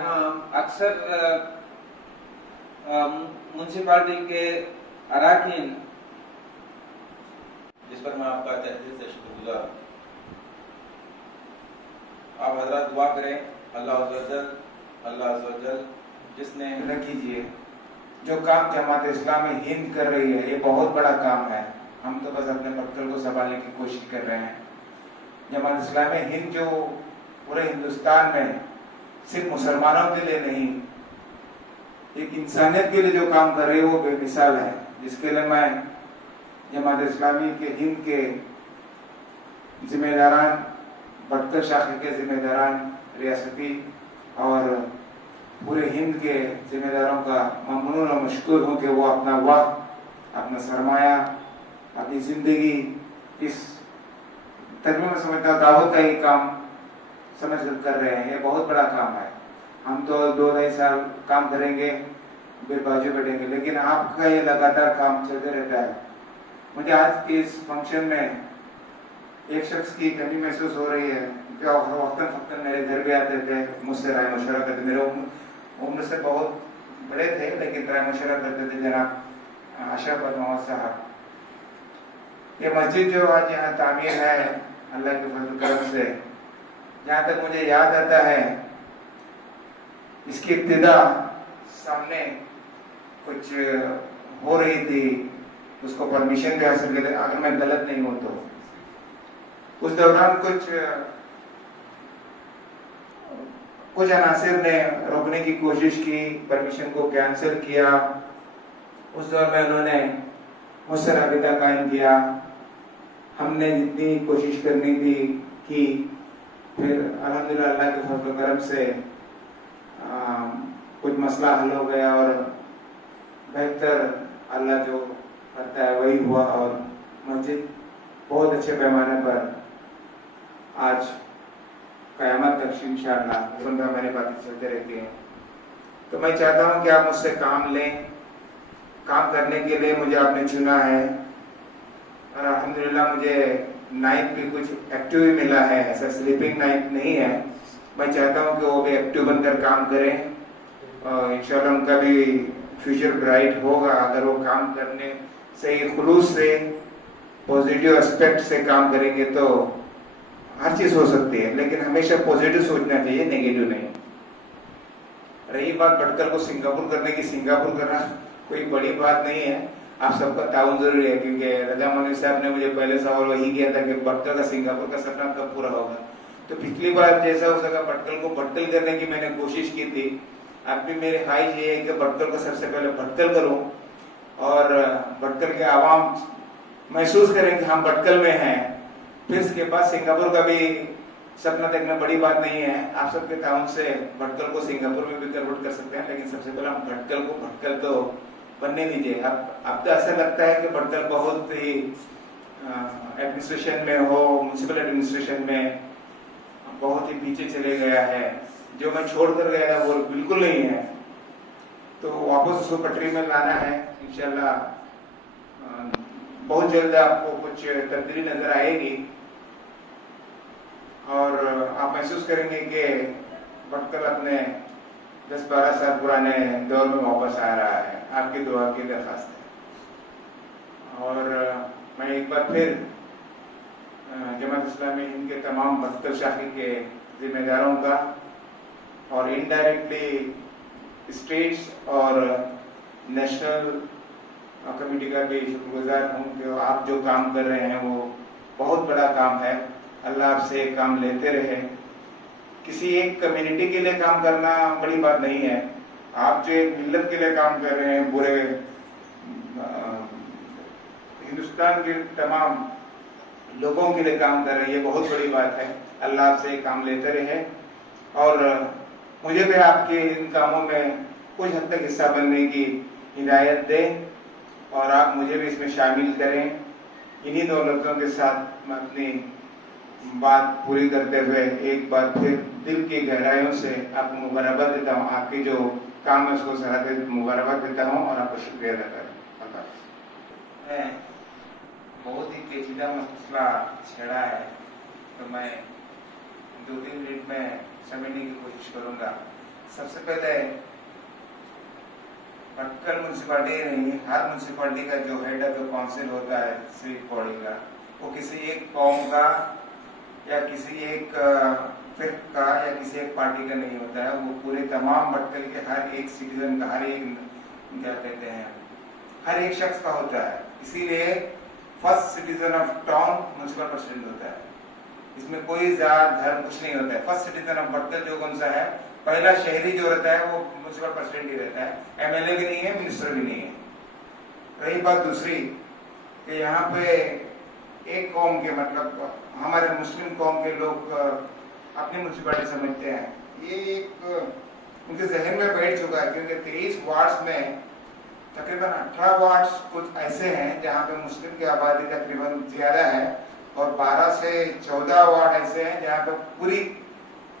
यहाँ अक्सर म्यूनसिपालिटी के अराकीन, जिस पर मैं आपका तहे से शुक्रगुजार हूँ। आप हजरत दुआ करें अल्लाह अज़्ज़वजल जिसने न कीजिए। जो काम जमात इस्लामी हिंद कर रही है ये बहुत बड़ा काम है। हम तो बस अपने पत्थर को संभालने की कोशिश कर रहे हैं। जमात इस्लामी हिंद जो पूरे हिंदुस्तान में सिर्फ मुसलमानों के लिए नहीं, एक इंसानियत के लिए जो काम कर रही है वो बेमिसाल है, जिसके लिए मैं जमात इस्लामी के हिंद के जिम्मेदारान, भटकर शाखा के जिम्मेदारान, रियासती और पूरे हिंद के जिम्मेदारों का ममनून और मशकूर हूँ कि वो अपना वक्त, अपना सरमाया, अपनी जिंदगी इस तरमीम में समझता दावत का ही काम समझ कर रहे हैं। ये बहुत बड़ा काम है। हम तो 2-2.5 साल काम करेंगे फिर बाजू बैठेंगे, लेकिन आपका ये लगातार काम चलते रहता है। मुझे आज के इस फंक्शन में एक शख्स की कमी महसूस हो रही है जो वक्तन फक्तन मेरे घर भी आते थे, मुझसे राय मशवरा करते। मेरे उम्र से बहुत बड़े थे लेकिन राय मशवरा करते थे जनाब अशरफ मोहम्मद साहब। ये मस्जिद जो आज यहाँ तामीर है अल्लाह के फजल करम से, जहाँ तक मुझे याद आता है इसकी इब्तिदा सामने कुछ हो रही थी, उसको परमिशन भी हासिल कर, अगर मैं गलत नहीं हूं तो उस दौरान कुछ अनासिर ने रोकने की कोशिश की, परमिशन को कैंसिल किया। उस दौर में उन्होंने मुझसे राबिता कायम किया, हमने जितनी कोशिश करनी थी की, फिर अल्हम्दुलिल्लाह अल्लाह के फजल करम से कुछ मसला हल हो गया और बेहतर अल्लाह जो करता है वही हुआ और मस्जिद बहुत अच्छे पैमाने पर आज क़यामत तक इंशाअल्लाह 15 महीने बातें चलते रहती हैं। तो मैं चाहता हूं कि आप मुझसे काम लें। काम करने के लिए मुझे आपने चुना है और अल्हम्दुलिल्लाह मुझे नाइट भी कुछ एक्टिव ही मिला है, ऐसा स्लीपिंग नाइट नहीं है। मैं चाहता हूं कि वो भी एक्टिव बनकर काम करें और इंशाअल्लाह उनका भी फ्यूचर ब्राइट होगा अगर वो काम करने से खुलूस से, पॉजिटिव एस्पेक्ट से काम करेंगे तो हर चीज हो सकती है, लेकिन हमेशा पॉजिटिव सोचना चाहिए, नेगेटिव नहीं। रही बात भटकल को सिंगापुर करने की, सिंगापुर करना कोई बड़ी बात नहीं है। आप सबका ताउन जरूरी है क्योंकि रजा मौलवी साहब ने मुझे पहले सवाल वही किया था कि भटकल का सिंगापुर का सपना कब पूरा होगा। तो पिछली बार जैसा हो सका भटकल को भटकल करने की मैंने कोशिश की थी। अब भी मेरी ख्वाहिश ये है कि भटकल को सबसे पहले भटकल करूं और भटकल के आवाम महसूस करें कि हम भटकल में हैं। फिर इसके बाद सिंगापुर का भी सपना देखना बड़ी बात नहीं है। आप सबके ताउन से भटकल को सिंगापुर में भी कन्वर्ट कर सकते हैं, लेकिन सबसे पहले हम भटकल को भटकल तो बनने दीजिए। अब तो ऐसा लगता है कि भटकल बहुत ही एडमिनिस्ट्रेशन में हो, म्यूनसिपल एडमिनिस्ट्रेशन में बहुत ही पीछे चले गया है। जो मैं छोड़ कर गया था वो बिल्कुल नहीं है, तो वापस उसको पटरी में लाना है। इंशाल्लाह बहुत जल्द आपको कुछ तब्दीली नजर आएगी और आप महसूस करेंगे कि भटकल अपने 10-12 साल पुराने दौर में वापस आ रहा है। आपकी दुआ की दरखास्त है। और मैं एक बार फिर जमात इस्लामी हिंद के तमाम भटकल शाखी के जिम्मेदारों का और इनडायरेक्टली स्टेट्स और नेशनल कमेटी का भी शुक्रगुजार हूँ कि आप जो काम कर रहे हैं वो बहुत बड़ा काम है। अल्लाह आपसे काम लेते रहे। किसी एक कम्युनिटी के लिए काम करना बड़ी बात नहीं है। आप जो एक मिल्लत के लिए काम कर रहे हैं, पूरे हिंदुस्तान के तमाम लोगों के लिए काम कर रहे हैं, ये बहुत बड़ी बात है। अल्लाह आपसे काम लेते रहे और मुझे भी आपके इन कामों में कुछ हद तक हिस्सा बनने की हिदायत दें और आप मुझे भी इसमें शामिल करें। इन्हीं दो लफ्ज़ों के साथ मैं अपनी बात पूरी करते हुए एक बार फिर दिल की गहराइयों से आपको मुबारकबाद देता हूँ। आपकी जो काम है उसको सराहते मुबारकबाद देता हूँ और आपका शुक्रिया अदा करता हूँ। मैं बहुत ही पेचीदा मसला छेड़ा है तो मैं 2-3 मिनट में समझने की कोशिश करूंगा। सबसे पहले भटकल म्यूनसिपालिटी नहीं, हर म्यूनसिपालिटी का जो हेड ऑफ द काउंसिल होता है सिविक बॉडी का, वो किसी एक कौम का या किसी एक फिर का या किसी एक पार्टी का नहीं होता है। वो पूरे तमाम भटकल के हर एक सिटीजन का, हर एक क्या कहते हैं, हर एक शख्स का होता है। इसीलिए first citizen of town municipal president होता है। इसमें कोई जात धर्म कुछ नहीं होता है। फर्स्ट सिटीजन ऑफ भटकल जो कौन सा है, पहला शहरी जो रहता है वो म्यूनसिपल प्रेसिडेंट ही रहता है। एमएलए भी नहीं है, मिनिस्टर भी नहीं है। रही बात दूसरी कि यहाँ पे एक कौम के मतलब हमारे मुस्लिम कौम के लोग अपनी म्यूनसिपालिटी समझते हैं, ये एक उनके जहन में बैठ चुका है। क्योंकि 23 वार्ड्स में तकरीबन 18 वार्ड्स कुछ ऐसे हैं जहाँ पे मुस्लिम की आबादी तकरीबन ज्यादा है और 12 से 14 वार्ड ऐसे हैं जहाँ पे पूरी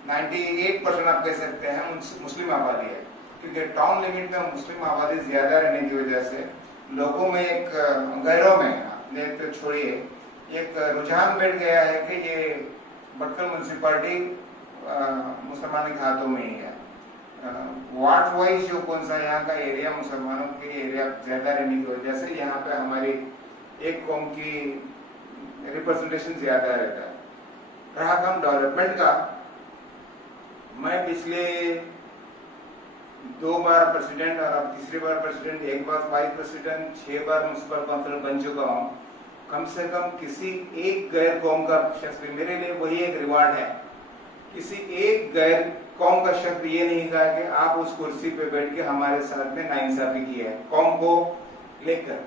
98% आप कह सकते हैं मुस्लिम आबादी है। क्योंकि टाउन लिमिट में मुस्लिम आबादी ज्यादा रहने की वजह से लोगों में एक गैरों में तो छोड़िए एक रुझान बैठ गया है कि ये भटकल म्यूनसिपालिटी मुसलमानों के हाथों में ही है। वार्ड वाइज जो कौन सा यहाँ का एरिया मुसलमानों के एरिया ज्यादा रहने की वजह से यहाँ पे हमारी एक कौम की रिप्रेजेंटेशन ज्यादा रहता है। रहा काम डेवलपमेंट का, मैं पिछले 2 बार प्रेसिडेंट और अब तीसरी बार प्रेसिडेंट, 1 बार वाइस प्रेसिडेंट, 6 बार म्यूनसिपल काउंसिलर बन चुका हूँ। कम से कम किसी एक गैर कौम का शख्स, मेरे लिए वही एक रिवार्ड है, किसी एक गैर कौम का शख्स ये नहीं कहा कि आप उस कुर्सी पे बैठ के हमारे साथ में नाइंसाफी की है कौम को लेकर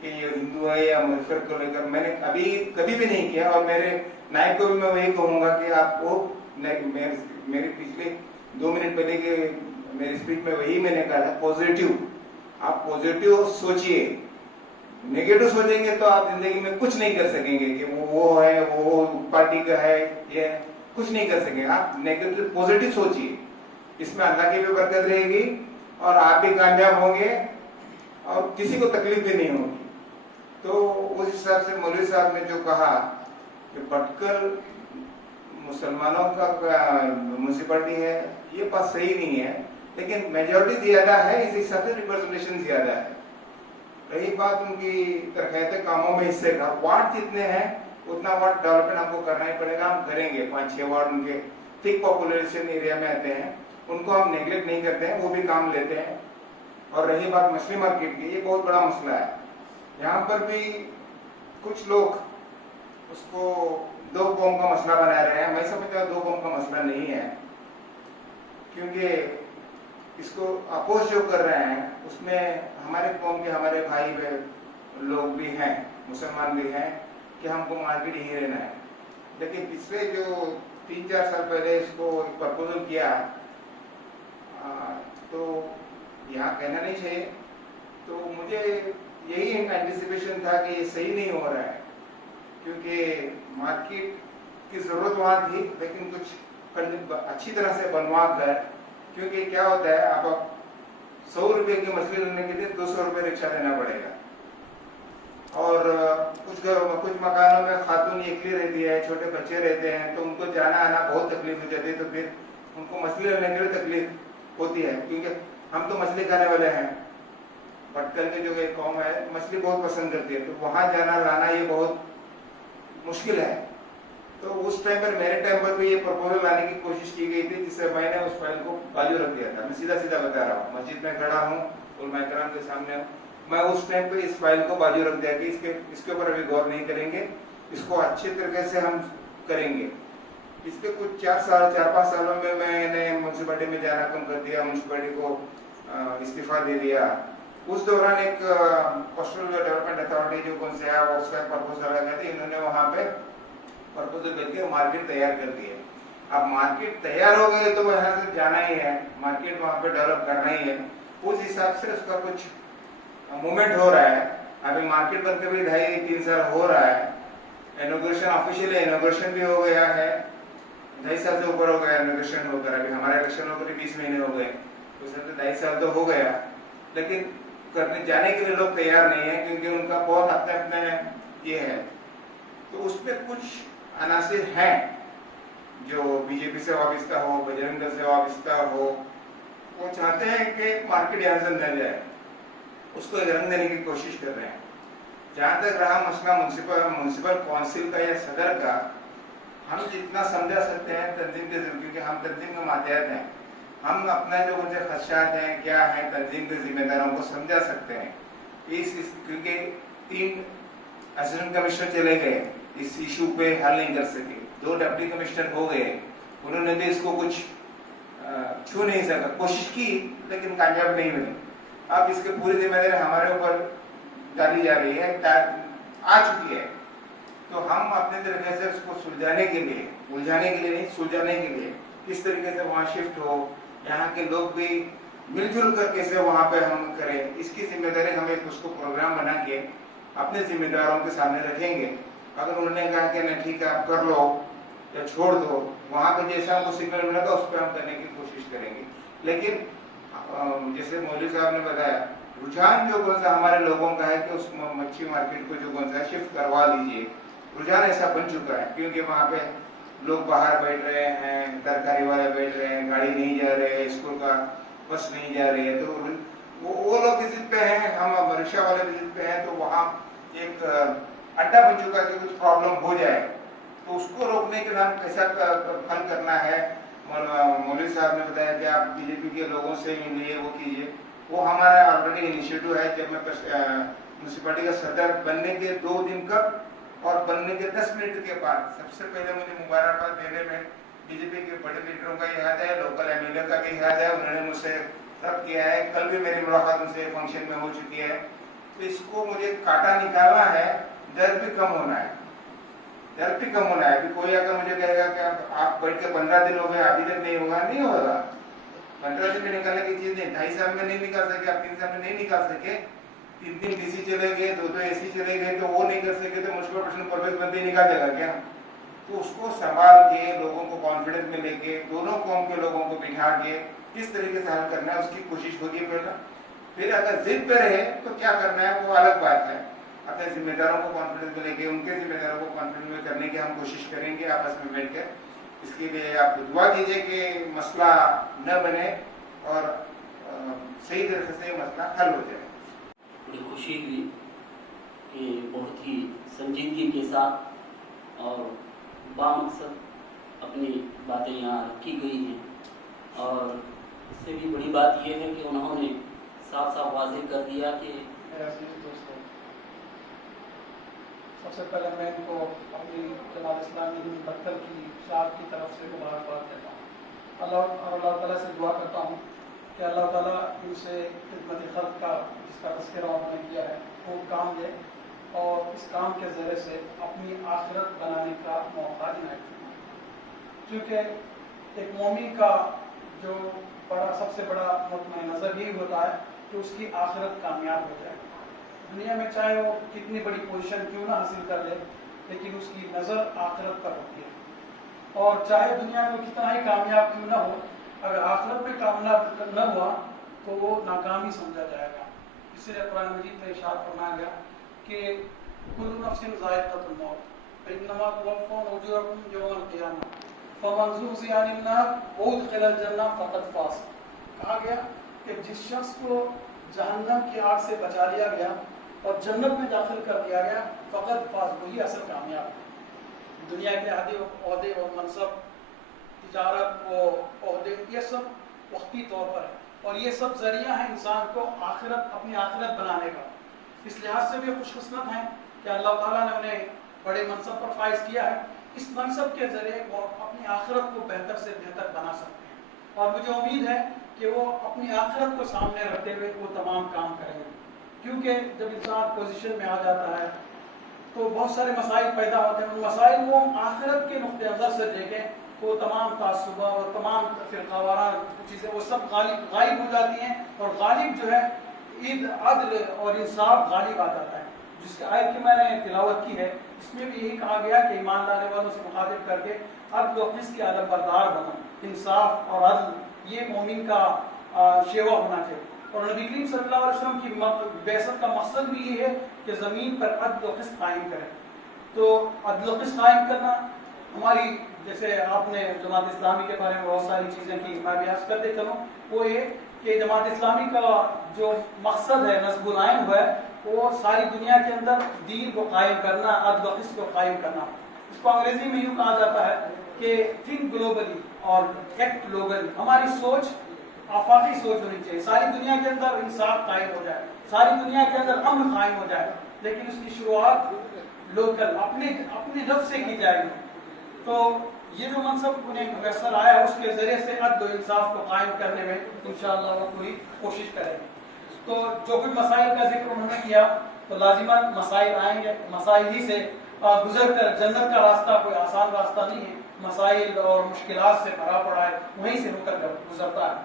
कि ये हिंदू है या मुसलमान को लेकर। मैंने कभी भी नहीं किया और मेरे नायक को भी मैं वही कहूंगा कि आपको मेरे पिछले 2 मिनट पहले के मेरी स्पीच में वही मैंने कहा था, पॉजिटिव, आप पॉजिटिव सोचिए। नेगेटिव सोचेंगे तो आप जिंदगी में कुछ नहीं कर सकेंगे कि वो है, वो पार्टी का है, ये कुछ नहीं कर सकेंगे। आप नेगेटिव पॉजिटिव सोचिए, इसमें अल्लाह की भी बरकत रहेगी और आप भी कामयाब होंगे और किसी को तकलीफ भी नहीं होगी। तो उस हिसाब से मौलवी साहब ने जो कहा कि भटकल मुसलमानों का म्यूनसिपालिटी है, ये बात सही नहीं है, लेकिन मेजोरिटी ज्यादा है, इस हिसाब से रिप्रेजेंटेशन ज्यादा है। रही बात उनकी तरक्याती कामों में हिस्से का, वार्ड जितने हैं उतना वार्ड डेवलपमेंट हमको करना ही पड़ेगा, हम करेंगे। 5-6 वार्ड उनके थिक पॉपुलेशन एरिया में आते हैं, उनको हम नेग्लेक्ट नहीं करते हैं, वो भी काम लेते हैं। और रही बात मछली मार्केट की, ये बहुत बड़ा मसला है। यहाँ पर भी कुछ लोग उसको 2 कौम का मसला बना रहे हैं। मैं समझता हूँ 2 कौम का मसला नहीं है, क्योंकि इसको अपोज जो कर रहे हैं उसमें हमारे कौम के हमारे भाई लोग भी हैं, मुसलमान भी हैं कि हमको मार्केट ही रहना है। लेकिन पिछले जो 3-4 साल पहले इसको प्रपोजल किया तो यहाँ कहना नहीं चाहिए, तो मुझे यही एंटिसिपेशन था कि ये सही नहीं हो रहा है, क्योंकि मार्केट की जरूरत वहाँ थी, लेकिन कुछ अच्छी तरह से बनवा कर, क्योंकि क्या होता है आप 100 रुपए की मछली लेने के लिए 200 रुपए रिक्शा देना पड़ेगा। और कुछ मकानों में खातून एकली रहती है, छोटे बच्चे रहते हैं, तो उनको जाना आना बहुत तकलीफ हो जाती है, तो फिर उनको मछली लेने के लिए तकलीफ होती है। क्योंकि हम तो मछली खाने वाले हैं, भटकल के जो एक कौम है मछली बहुत पसंद करती है, तो वहां जाना लाना ये बहुत मुश्किल है। तो उस टाइम पर, मेरे टाइम पर भी ये प्रपोजल लाने की कोशिश की गई थी, जिससे मैंने उस फाइल को बाजू रख दिया था। मैं सीधा सीधा बता रहा हूँ, मस्जिद में खड़ा हूँ, उलमा इकराम के सामने हूँ, मैं उस टाइम पे इस फाइल को बाजू रख दिया कि इसके ऊपर अभी गौर नहीं करेंगे, इसको अच्छे तरीके से हम करेंगे। इसके कुछ 4-5 सालों में मैंने म्यूनसिपालिटी में जाना कम कर दिया, म्यूनसिपालिटी को इस्तीफा दे दिया। उस दौरान एक कोस्टल डेवलपमेंट अथॉरिटी जो कौन से है उसका प्रपोजल आ गया था, इन्होंने वहाँ पे प्रपोजल करके मार्केट तैयार कर दी है। अब मार्केट तैयार हो गई तो यहाँ से जाना ही है, मार्केट वहाँ पे डेवलप करना ही है। उस हिसाब से उसका कुछ मूवमेंट हो रहा है। अभी मार्केट बनते भी 2.5-3 साल हो रहा है। इनॉग्रेशन ऑफिशियल इनॉग्रेशन भी हो गया है, 2.5 साल से ऊपर हो गया इनॉग्रेशन होकर। अभी हमारा इलेक्शन होकर 20 महीने हो गए, उस 2.5 साल तो हो गया, लेकिन करने जाने के लिए लोग तैयार नहीं है, क्योंकि उनका बहुत अपने ये है। तो उसमें कुछ अनासिर हैं जो बीजेपी से वाबस्ता हो, बजरंग दल से वाबस्ता हो, वो चाहते हैं कि मार्केट यहाँ से न जाए, उसको एक रंग देने की कोशिश कर रहे हैं। जहाँ तक रहा मसला म्यूनसिपल काउंसिल का या सदर का, हम जितना समझा सकते हैं तंजीम के जरिए, क्योंकि हम तंजीम के मातहत हैं, हम अपना जो मुझे खदशात हैं क्या है तंजीम के जिम्मेदारों को समझा सकते हैं। क्योंकि 3 असिस्टेंट कमिश्नर चले गए, इस इशू पे हल नहीं कर सके, 2 डिप्टी कमिश्नर हो गए, उन्होंने भी इसको कुछ छू नहीं सका, कोशिश की लेकिन कामयाब नहीं बनी। अब इसके पूरी जिम्मेदारी हमारे ऊपर डाली जा रही है, आ चुकी है। तो हम अपने तरीके से उसको सुलझाने के लिए, उलझाने के लिए नहीं, सुलझाने के लिए किस तरीके से वहाँ शिफ्ट हो, यहाँ के लोग भी मिलजुल कर कैसे वहाँ पे हम करें, इसकी जिम्मेदारी हमें उसको प्रोग्राम बना के अपने जिम्मेदारों के सामने रखेंगे। अगर उन्होंने कहा कि नहीं ठीक है आप कर लो या छोड़ दो, वहाँ पे जैसा हमको सिग्नल मिलेगा उस पर हम करने की कोशिश करेंगे। लेकिन जैसे मौलवी साहब ने बताया, रुझान जो कौन सा हमारे लोगों का है कि उस मच्छी मार्केट को जो कौन सा शिफ्ट करवा लीजिए, रुझान ऐसा बन चुका है। क्योंकि वहाँ पे लोग बाहर बैठ रहे हैं, तरकारी वाले बैठ रहे हैं, गाड़ी नहीं जा रहे हैं, स्कूल का बस नहीं जा रही है, तो वो लोग भी जिद पे हैं, हम रिक्शा वाले भी जिद पे हैं। तो वहाँ एक अड्डा बन चुका है कि कुछ प्रॉब्लम हो जाए तो उसको रोकने के नाम कैसा हल करना है। मौलवी साहब ने बताया कि आप बीजेपी के लोगों से मिलिए, वो कीजिए, वो हमारा ऑलरेडी इनिशिएटिव है। जब मैं म्यूनसिपलिटी का सदर बनने के 2 दिन कब और बनने के 10 मिनट के बाद सबसे पहले मुझे मुबारकबाद देने में बीजेपी के बड़े लीडरों का याद है, लोकल एमएलए का भी याद है, उन्होंने मुझसे रब्त किया है। कल भी मेरी मुलाकात उनसे फंक्शन में हो चुकी है। तो इसको मुझे काटा निकालना है, दर्द भी कम होना है, दर्द भी कम होना है। अभी कोई अगर मुझे कहेगा कि आप बैठ के 15 दिन हो गए अभी तक नहीं होगा, नहीं होगा। 15 दिन में निकालने की चीज नहीं, 2.5 साल में नहीं निकाल सके, आप 3 साल में नहीं निकाल सके, 3 डीसी चले गए, 2 एसी चले गए, तो वो नहीं कर सके तो मुझको पर्सन परवेज बंदी निकाल देगा क्या? तो उसको संभाल के लोगों को कॉन्फिडेंस में लेके दोनों कौम के लोगों को बिठा के किस तरीके से हल करना है उसकी कोशिश होगी पहला। फिर अगर जिद पे रहे तो क्या करना है वो अलग बात है। अपने जिम्मेदारों को कॉन्फिडेंस में लेके उनके जिम्मेदारों को कॉन्फिडेंस में करने की हम कोशिश करेंगे आपस में बैठकर। इसके लिए आप दुआ कीजिए कि मसला न बने और सही तरीके से मसला हल हो जाए। बड़ी खुशी हुई कि बहुत ही संजीदगी के साथ और बामकसद अपनी बातें यहाँ रखी गई हैं। और इससे भी बड़ी बात यह है कि उन्होंने साफ साफ वाज़ेह कर दिया कि दोस्तों, सबसे पहले मैं इनको अपनी जमात इस्लामी हिंद बख्तर की शाख की तरफ से मुबारकबाद देता हूँ। अल्लाह ताला से दुआ करता हूँ कि अल्लाह ताला इनसे खिदमत खल्क़ का जिसका तज़किरा उन्होंने किया है वो काम दे और इस काम के ज़रिए से अपनी आखिरत बनाने का मौका इनायत फरमाए। क्योंकि एक मोमिन का जो सबसे बड़ा मुतमईन नज़र यही होता है कि उसकी आखिरत कामयाब हो जाए। दुनिया में चाहे वो कितनी बड़ी पोजीशन क्यों ना हासिल कर ले, लेकिन उसकी नज़र आखिरत पर होती है। और चाहे दुनिया में कितना ही कामयाब क्यों ना हो, अगर आखिरत में कामयाब न हुआ तो वो नाकामी समझा जाएगा। इसलिए कुरान मजीद में इरशाद फरमाया गया कि कुल्लु नफ्सिन ज़ाइक़तुल मौत व इन्नमा तुवफ़्फ़ौना उजूरकुम यौमल क़ियामह फमन ज़ुहज़िहा अनिन नार व उदख़िलल जन्नह फ़क़द फ़ाज़। कहा गया कि जिस शख्स को जहन्नम की आग से बचा लिया गया और जन्नत में दाखिल कर दिया गया, फ़क़द फ़ाज़, वही असल कामयाब है। दुनिया के ओहदे और मनसब, तिजारत और ओहदे, ये सब वक्ती तौर पर है और ये सब जरिया है इंसान को अपनी आखिरत बनाने का। इस लिहाज से भी खुशकिस्मत हैं कि अल्लाह ताला ने उन्हें बड़े मनसब पर फाइज किया है। इस मनसब के जरिए वो अपनी आखिरत को बेहतर से बेहतर बना सकते हैं और मुझे उम्मीद है कि वो अपनी आखिरत को सामने रखते हुए वो तमाम काम करेंगे। क्योंकि जब इंसान पोजीशन में आ जाता है तो बहुत सारे मसाइल पैदा होते हैं। उन मसाइल को हम आखिरत के नुक्ते नज़र से देखें तो तमाम तासुबा और तमाम फ़िरक़ावाराना चीज़ें वो सब गायब हो जाती हैं और गालिब जो है ईद अदल और इंसाफ गालिब आ जाता है। जिसकी आयत की मैंने तिलावत की है, इसमें भी यही कहा गया कि ईमान लाने वालों से मुखातिब करके अदल और क़िस्त के अदबरदार बनो। इंसाफ और अदल ये मोमिन का शेवा होना चाहिए। और नबी करीम सल्लल्लाहु अलैहि वसल्लम की बेअसत का मकसद भी ये है कि ज़मीन पर अदल और क़िस्त कायम करें। तो अदल और क़िस्त कायम करना हमारी जैसे आपने जमात इस्लामी के बारे में बहुत सारी चीज़ें की, मैं भी अर्ज करते चलूँ, वो ये कि जमात इस्लामी का जो मकसद है नस्बुल आइन हुआ है वो सारी दुनिया के अंदर दीन को कायम करना, अदल व क़िस्त को कायम करना। इसको अंग्रेजी में यूँ कहा जाता है कि थिंक ग्लोबली और एक्ट ग्लोबली। हमारी सोच आफाकी सोच होनी चाहिए, सारी दुनिया के अंदर इंसाफ कायम हो जाए, सारी दुनिया के अंदर अमन कायम हो जाए, लेकिन उसकी शुरुआत लोकल अपने नफ्स से की जाएगी। तो ये जो मनसब उन्हें मैसर आया है उसके जरिए से अदल व इंसाफ को कायम करने में इंशाअल्लाह वो पूरी कोशिश करेंगे। तो जो कुछ मसाइल का जिक्र उन्होंने किया तो लाजिमन मसाइल आएंगे, मसाइल ही से गुजर कर जन्नत का रास्ता कोई आसान रास्ता नहीं है, मसाइल और मुश्किलात से भरा पड़ा है, वहीं से होकर गुजरता है।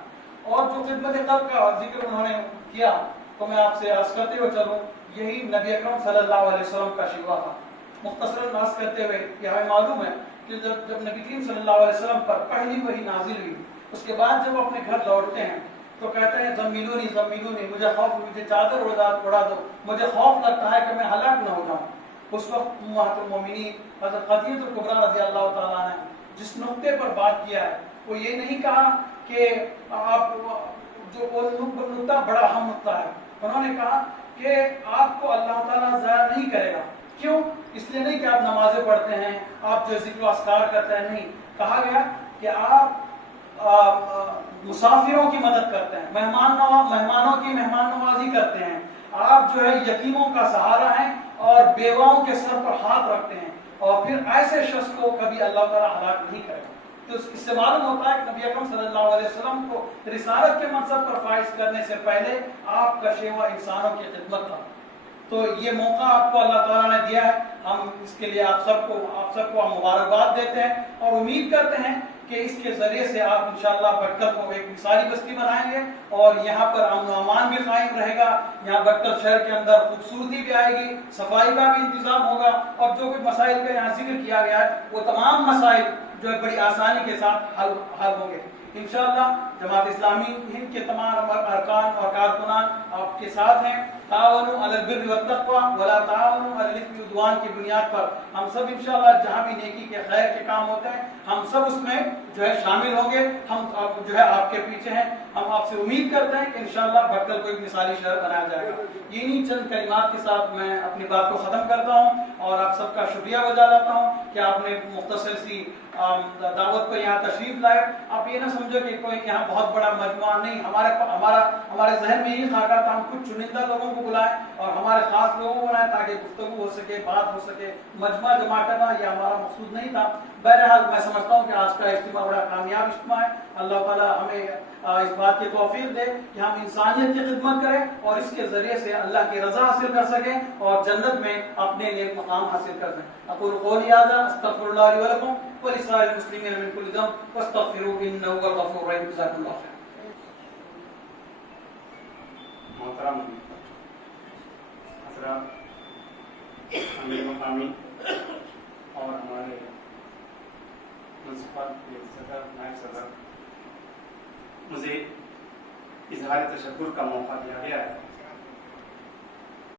और जो खिदमत क़ल्ब का जिक्र उन्होंने किया तो मैं आपसे अर्ज करते हुए चलूँ, यही नबी अकरम सल्लल्लाहु अलैहि वसल्लम का शिवा था। मुख्तसरन अर्ज करते हुए कि हमें मालूम है कि जब नबी करीम सल्लल्लाहु अलैहि वसल्लम पर पहली वही नाजिल हुई, उसके बाद जब अपने घर लौटते हैं तो कहते हैं ज़म्मिलूनी ज़म्मिलूनी, मुझे खौफ, मुझे चादर उड़ा दो, मुझे खौफ लगता है कि मैं हलाक न हो जाऊं। उस वक्त उम्महातुल मोमिनीन हज़रत खदीजतुल कुबरा रज़ी अल्लाह ताला ने जिस नुक्ते पर बात किया है वो ये नहीं कहा कि आप जो वो नुक्ता बड़ा अहम नुक्ता है, उन्होंने कहा कि आपको अल्लाह ताला ज़ाया नहीं करेगा। क्यों? इसलिए नहीं कि आप नमाजें पढ़ते हैं, आप जो ज़िक्र अस्कार करते हैं, नहीं, कहा गया कि आप मुसाफिरों की मदद करते हैं, मेहमानों की मेहमान नवाजी करते हैं, आप जो है यतीमों का सहारा हैं और बेवाओं के सर पर हाथ रखते हैं, और फिर ऐसे शख्स को कभी अल्लाह ताला हलाक नहीं करेगा। तो इससे मालूम होता है कि नबी अकरम सल्लल्लाहु अलैहि वसल्लम को रिसालत के मनसब पर फाइज करने से पहले आपका शेवा इंसानों की खिदमत था। तो ये मौका आपको अल्लाह ताला ने दिया है, हम इसके लिए आप सबको हम मुबारकबाद देते हैं और उम्मीद करते हैं कि इसके जरिए से आप इंशाअल्लाह भटकल को एक मिसाली बस्ती बनाएंगे और यहाँ पर अमन अमान भी कायम रहेगा, यहाँ भटकल शहर के अंदर खूबसूरती भी आएगी, सफाई का भी इंतजाम होगा, और जो कुछ मसाइल का यहाँ जिक्र किया गया है वो तमाम मसाइल जो है बड़ी आसानी के साथ हल होंगे इंशाअल्लाह। जमात इस्लामी हिंद के तमाम अरकान और कारकुनान आपके साथ हैं। तावनु अलल बिर्रि वत तक़वा वला तावनु अलल इस्मि वल उद्वान की बुनियाद पर हम सब इंशाअल्लाह जहाँ भी नेकी के खैर के काम होते हैं हम सब उसमें जो है शामिल होंगे। हम जो है आपके पीछे हैं, हम आपसे उम्मीद करते हैं कि इंशाअल्लाह भटकल को एक मिसाली शहर बनाया जाएगा। इन्हीं चंद कलिमात के साथ मैं अपनी बात को ख़त्म करता हूँ और आप सबका शुक्रिया बजा लाता हूँ कि आपने मुख्तसर सी दावत पर यहाँ तशरीफ लाए। आप ये ना समझो कि कोई यहाँ बहुत बड़ा मजमुआ नहीं, हमारे जहन में ये खाका था हम कुछ चुनिंदा लोगों को बुलाएं और हमारे खास लोगों को बुलाएं ताकि गुफ्तगू हो सके, बात हो सके, मजमा जमा करना ये हमारा मकसूद नहीं था। बहरहाल मैं समझता हूँ कि आज का इज्तिमा बड़ा कामयाब इज्तिमा है। अल्लाह ताला हमें इस बात की तौफीक दे कि हम इंसानियत की खिदमत करें और इसके जरिए से अल्लाह की रजा हासिल कर सकें और जन्नत में अपने लिए मकाम हासिल कर सकें। अक़ूलु क़ौली हाज़ा अस्तग़फ़िरुल्लाह ली व लकुम व लिसाइरिल मुस्लिमीन मिन कुल्लि ज़ंब वस्तग़फ़िरूहु इन्नहु हुवल गफ़ूरुर रहीम। जज़ाकुमुल्लाह खैर। मोहतरम हज़रात, अमीर मुक़ामी और हमारे म्युनिसिपल के सदर, नायब सदर, मुझे इजहार तशक्कुर का मौका दिया गया है।